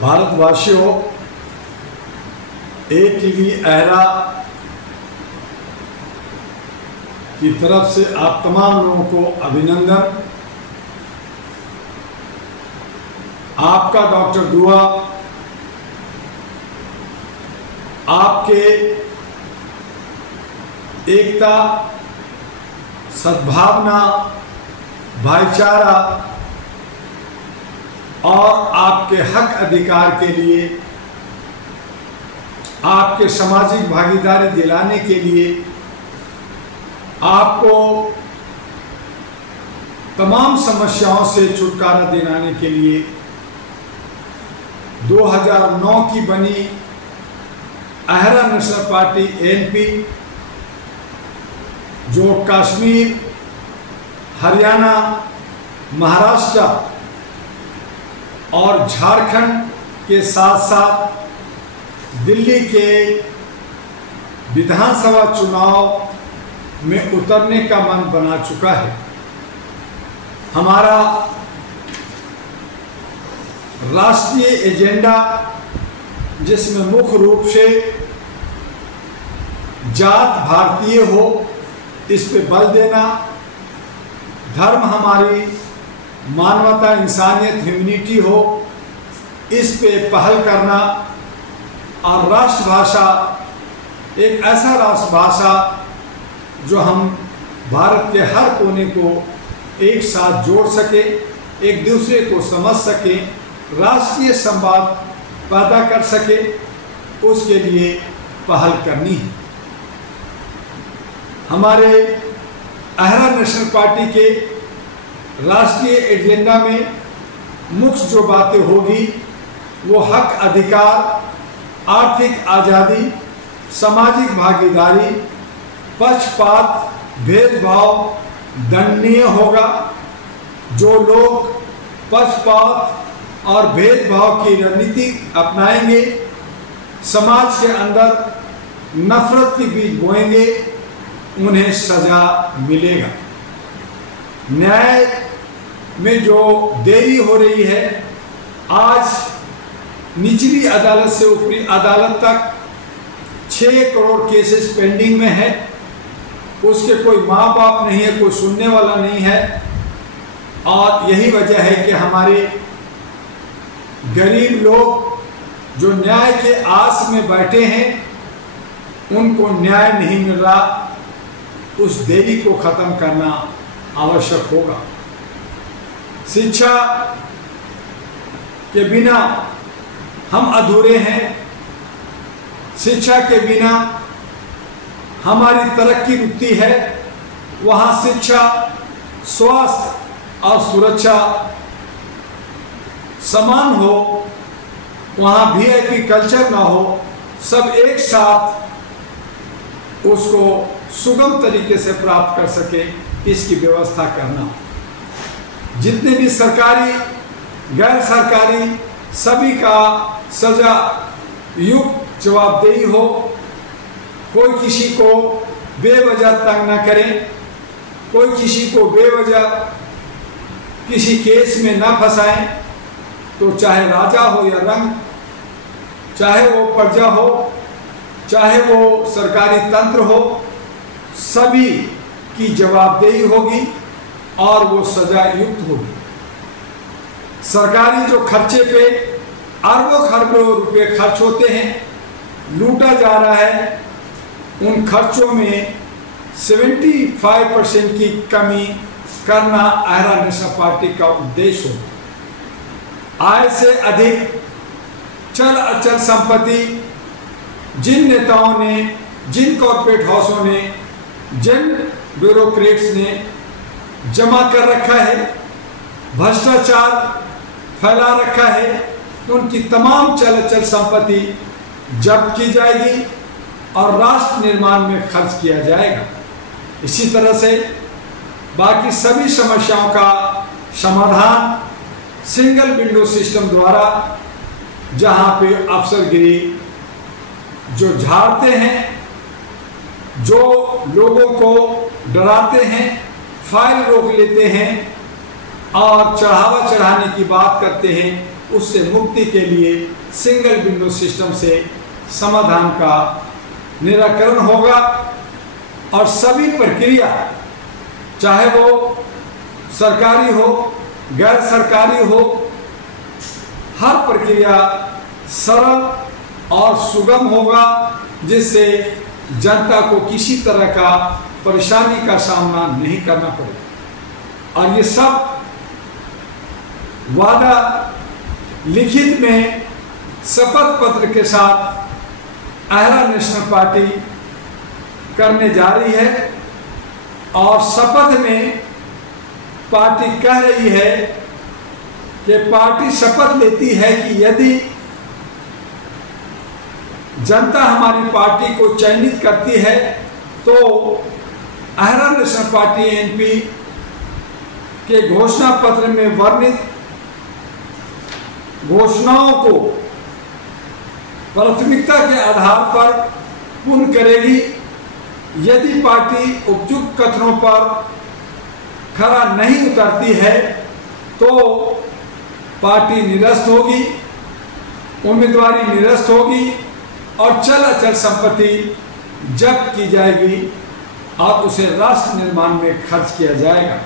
भारतवासियों, ATV अहरा की तरफ से आप तमाम लोगों को अभिनंदन। आपका डॉक्टर दुआ आपके एकता, सद्भावना, भाईचारा और आपके हक अधिकार के लिए, आपके सामाजिक भागीदारी दिलाने के लिए, आपको तमाम समस्याओं से छुटकारा दिलाने के लिए 2009 की बनी अहरा नेशनल पार्टी ANP, जो कश्मीर, हरियाणा, महाराष्ट्र और झारखंड के साथ साथ दिल्ली के विधानसभा चुनाव में उतरने का मन बना चुका है। हमारा राष्ट्रीय एजेंडा, जिसमें मुख्य रूप से जात भारतीय हो, इस पे बल देना, धर्म हमारी मानवता, इंसानियत, ह्यूमैनिटी हो, इस पे पहल करना, और राष्ट्रभाषा एक ऐसा राष्ट्रभाषा जो हम भारत के हर कोने को एक साथ जोड़ सके, एक दूसरे को समझ सके, राष्ट्रीय संवाद पैदा कर सके, उसके लिए पहल करनी है। हमारे अहरा नेशनल पार्टी के राष्ट्रीय एजेंडा में मुख्य जो बातें होगी वो हक अधिकार, आर्थिक आज़ादी, सामाजिक भागीदारी, पक्षपात, भेदभाव दंडनीय होगा। जो लोग पक्षपात और भेदभाव की रणनीति अपनाएंगे, समाज के अंदर नफरत के बीज बोएंगे, उन्हें सजा मिलेगा। न्याय में जो देरी हो रही है, आज निचली अदालत से ऊपरी अदालत तक 6 करोड़ केसेस पेंडिंग में है, उसके कोई माँ बाप नहीं है, कोई सुनने वाला नहीं है। और यही वजह है कि हमारे गरीब लोग जो न्याय के आस में बैठे हैं, उनको न्याय नहीं मिल रहा। उस देरी को खत्म करना आवश्यक होगा। शिक्षा के बिना हम अधूरे हैं। शिक्षा के बिना हमारी तरक्की रुकती है। वहाँ शिक्षा, स्वास्थ्य और सुरक्षा समान हो, वहाँ VIP कल्चर ना हो, सब एक साथ उसको सुगम तरीके से प्राप्त कर सके, इसकी व्यवस्था करना। जितने भी सरकारी, गैर सरकारी, सभी का सजा युक्त जवाबदेही हो। कोई किसी को बेवजह तंग न करे, कोई किसी को बेवजह किसी केस में न फंसाए। तो चाहे राजा हो या रंग, चाहे वो प्रजा हो, चाहे वो सरकारी तंत्र हो, सभी की जवाबदेही होगी और वो सजा युक्त होगी। सरकारी जो खर्चे पे अरबों खरबों रुपए खर्च होते हैं, लूटा जा रहा है, उन खर्चों में 75% की कमी करना अहरा नेशनल पार्टी का उद्देश्य हो। आय से अधिक चल अचल संपत्ति जिन नेताओं ने, जिन कॉर्पोरेट हाउसों ने, जिन ब्यूरोक्रेट्स ने जमा कर रखा है, भ्रष्टाचार फैला रखा है, उनकी तमाम चल अचल संपत्ति जब्त की जाएगी और राष्ट्र निर्माण में खर्च किया जाएगा। इसी तरह से बाकी सभी समस्याओं का समाधान सिंगल विंडो सिस्टम द्वारा, जहां पे अफसरगिरी जो झाड़ते हैं, जो लोगों को डराते हैं, फाइल रोक लेते हैं और चढ़ावा चढ़ाने की बात करते हैं, उससे मुक्ति के लिए सिंगल विंडो सिस्टम से समाधान का निराकरण होगा और सभी प्रक्रिया, चाहे वो सरकारी हो गैर सरकारी हो, हर प्रक्रिया सरल और सुगम होगा, जिससे जनता को किसी तरह का परेशानी का सामना नहीं करना पड़ेगा। और ये सब वादा लिखित में शपथ पत्र के साथ अहरा नेशनल पार्टी करने जा रही है। और शपथ में पार्टी कह रही है कि पार्टी शपथ लेती है कि यदि जनता हमारी पार्टी को चयनित करती है तो अहरा नेशनल पार्टी एनपी के घोषणा पत्र में वर्णित घोषणाओं को प्राथमिकता के आधार पर पूर्ण करेगी। यदि पार्टी उपयुक्त कथनों पर खरा नहीं उतरती है तो पार्टी निरस्त होगी, उम्मीदवारी निरस्त होगी और चल अचल संपत्ति जब्त की जाएगी और उसे राष्ट्र निर्माण में खर्च किया जाएगा।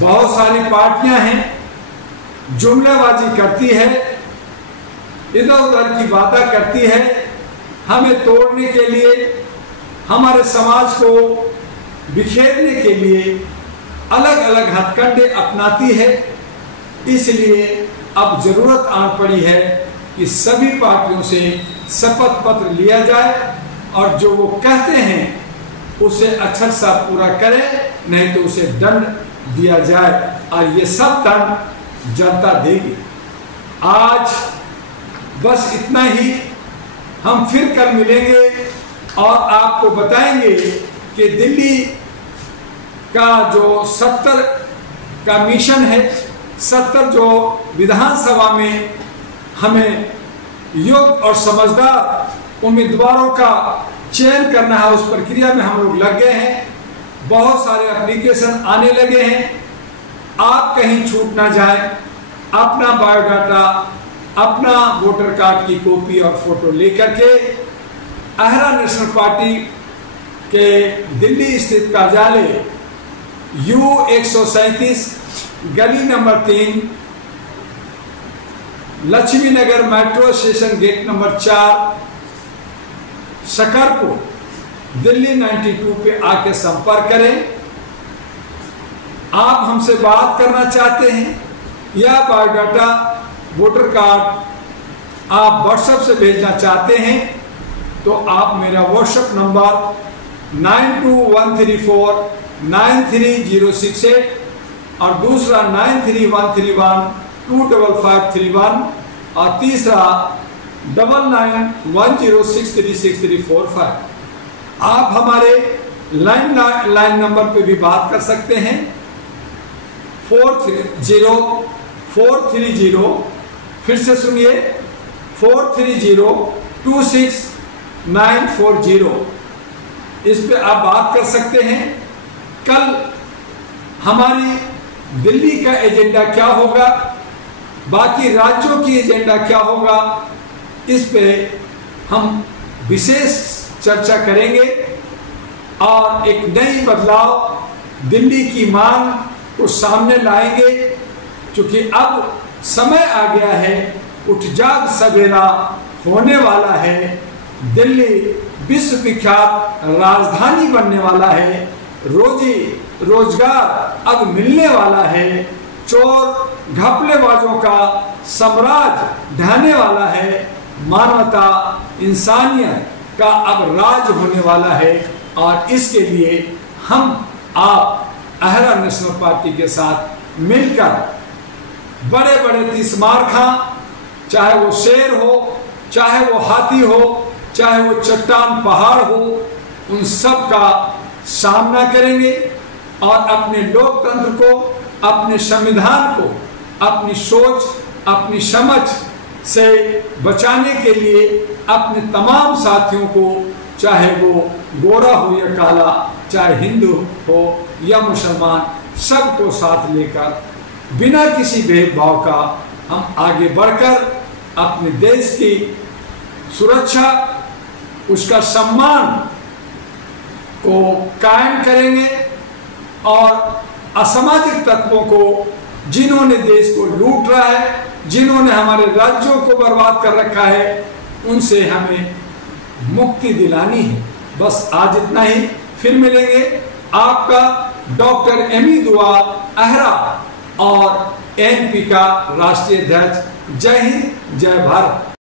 बहुत सारी पार्टियां हैं, जुमलेबाजी करती है, इधर उधर की वादा करती है, हमें तोड़ने के लिए, हमारे समाज को बिखेरने के लिए अलग अलग हथकंडे अपनाती है। इसलिए अब जरूरत आन पड़ी है कि सभी पार्टियों से शपथ पत्र लिया जाए और जो वो कहते हैं उसे अक्षर सा पूरा करें, नहीं तो उसे दंड दिया जाए और ये सब दंड जनता देगी। आज बस इतना ही, हम फिर कल मिलेंगे और आपको बताएंगे कि दिल्ली का जो 70 का मिशन है, 70 जो विधानसभा में हमें योग्य और समझदार उम्मीदवारों का चयन करना है, उस प्रक्रिया में हम लोग लग गए हैं। बहुत सारे एप्लीकेशन आने लगे हैं। आप कहीं छूट ना जाए, अपना बायोडाटा, अपना वोटर कार्ड की कॉपी और फोटो लेकर के अहरा नेशनल पार्टी के दिल्ली स्थित कार्यालय U137 गली number 3 Laxmi Nagar metro station gate number 4 Shakarpur Delhi 92 पे आके संपर्क करें। आप हमसे बात करना चाहते हैं या बायोडाटा वोटर कार्ड आप व्हाट्सएप से भेजना चाहते हैं तो आप मेरा व्हाट्सएप नंबर 9213493068 और दूसरा 9313125531 और तीसरा 9910636345। आप हमारे लाइन नंबर पे भी बात कर सकते हैं 430 फिर से सुनिए 43026940940। इस पे आप बात कर सकते हैं। कल हमारी दिल्ली का एजेंडा क्या होगा, बाकी राज्यों की एजेंडा क्या होगा, इस पे हम विशेष चर्चा करेंगे और एक नई बदलाव दिल्ली की मांग को सामने लाएंगे। क्योंकि अब समय आ गया है, उठ जाग सवेरा होने वाला है। दिल्ली विश्व विख्यात राजधानी बनने वाला है। रोजी रोजगार अब मिलने वाला है। चोर घपलेबाजों का साम्राज्य ढहने वाला है। मानवता इंसानियत का अब राज होने वाला है और इसके लिए हम आप अहरा नेशनल पार्टी के साथ मिलकर बड़े बड़े तीसमार खां, चाहे वो शेर हो, चाहे वो हाथी हो, चाहे वो चट्टान पहाड़ हो, उन सब का सामना करेंगे और अपने लोकतंत्र को, अपने संविधान को, अपनी सोच, अपनी समझ से बचाने के लिए अपने तमाम साथियों को, चाहे वो गोरा हो या काला, चाहे हिंदू हो या मुसलमान, सबको साथ लेकर बिना किसी भेदभाव का हम आगे बढ़कर अपने देश की सुरक्षा, उसका सम्मान को कायम करेंगे और असामाजिक तत्वों को, जिन्होंने देश को लूट रहा है, जिन्होंने हमारे राज्यों को बर्बाद कर रखा है, उनसे हमें मुक्ति दिलानी है। बस आज इतना ही, फिर मिलेंगे। आपका डॉक्टर एमी दुआ अहरा और एनपी का राष्ट्रीय अध्यक्ष। जय हिंद, जय भारत।